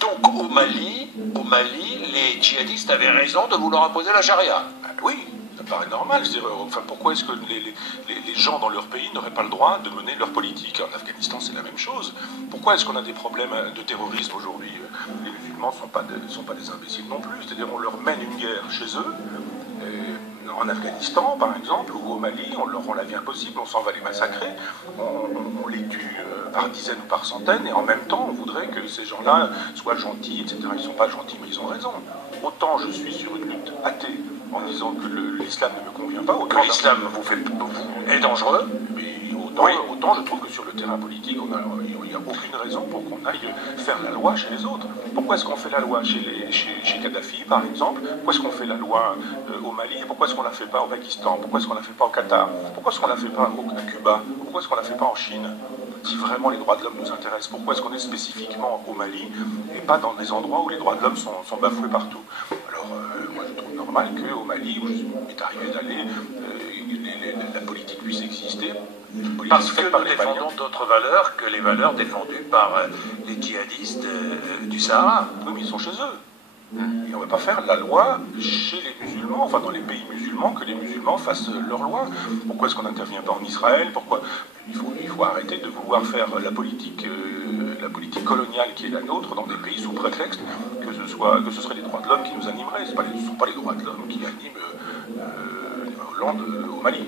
Donc au Mali, les djihadistes avaient raison de vouloir imposer la charia. Oui, ça paraît normal. Enfin, pourquoi est-ce que les gens dans leur pays n'auraient pas le droit de mener leur politique? En Afghanistan, c'est la même chose. Pourquoi est-ce qu'on a des problèmes de terrorisme aujourd'hui? Les musulmans ne sont pas des imbéciles non plus. C'est-à-dire on leur mène une guerre chez eux. En Afghanistan, par exemple, ou au Mali, on leur rend la vie impossible, on s'en va les massacrer, on les tue par dizaines ou par centaines, et en même temps, on voudrait que ces gens-là soient gentils, etc. Ils ne sont pas gentils, mais ils ont raison. Autant je suis sur une lutte athée en disant que l'islam ne me convient pas, autant Que l'islam est dangereux. mais autant je trouve que sur le terrain politique, il n'y a aucune raison pour qu'on aille faire la loi chez les autres. Pourquoi est-ce qu'on fait la loi chez Kadhafi, par exemple? Pourquoi est-ce qu'on fait la loi au Mali? Pourquoi est-ce qu'on ne la fait pas au Pakistan? Pourquoi est-ce qu'on ne la fait pas au Qatar? Pourquoi est-ce qu'on ne la fait pas à Cuba? Pourquoi est-ce qu'on ne la fait pas en Chine? Si vraiment les droits de l'homme nous intéressent, pourquoi est-ce qu'on est spécifiquement au Mali et pas dans des endroits où les droits de l'homme sont bafoués partout? Alors, moi je trouve normal qu'au Mali, où il m'est arrivé d'aller, la politique puisse exister. Parce que nous défendons d'autres valeurs que les valeurs défendues par les djihadistes du Sahara. Oui, mais ils sont chez eux. Et on ne va pas faire la loi chez les musulmans, enfin dans les pays musulmans, que les musulmans fassent leur loi. Pourquoi est-ce qu'on n'intervient pas en Israël? Pourquoi il faut arrêter de vouloir faire la politique coloniale qui est la nôtre dans des pays sous prétexte que ce serait les droits de l'homme qui nous animeraient. Ce ne sont pas les droits de l'homme qui animent Hollande au Mali.